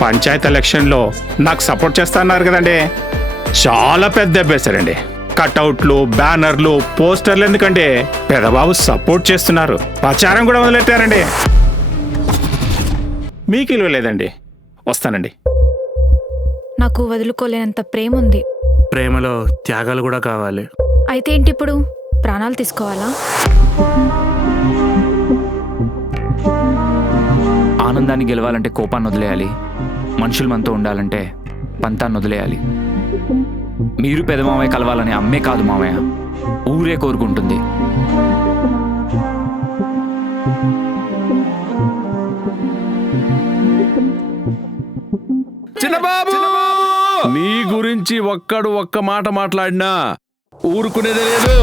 పంచాయత్ ఎలక్షన్లో నాకు సపోర్ట్ చేస్తా అన్నారు కదండి, చాలా పెద్ద అభ్యసారండి. కట్అవుట్లు, బ్యానర్లు, పోస్టర్లు ఎందుకంటే పెదబాబు సపోర్ట్ చేస్తున్నారు, ప్రచారం కూడా మొదలెట్టారండి. మీకు ఇలువ లేదండి, వస్తానండి. నాకు వదులుకోలేనంత ప్రేమ ఉంది. ప్రేమలో త్యాగాలు కూడా కావాలి. అయితే ఏంటి ఇప్పుడు, ప్రాణాలు తీసుకోవాలా? ఆనందాన్ని గెలవాలంటే కోపాన్ని వదిలేయాలి, మనుషులు మనతో ఉండాలంటే పంతాన్ని వదిలేయాలి. మీరు పెద్ద మామయ్య కలవాలని అమ్మే కాదు మామయ్య, ఊరే కోరుకుంటుంది. చిన్నబాబు, నీ గురించి ఒక్క మాట మాట్లాడినా ఊరుకునేదే లేదు.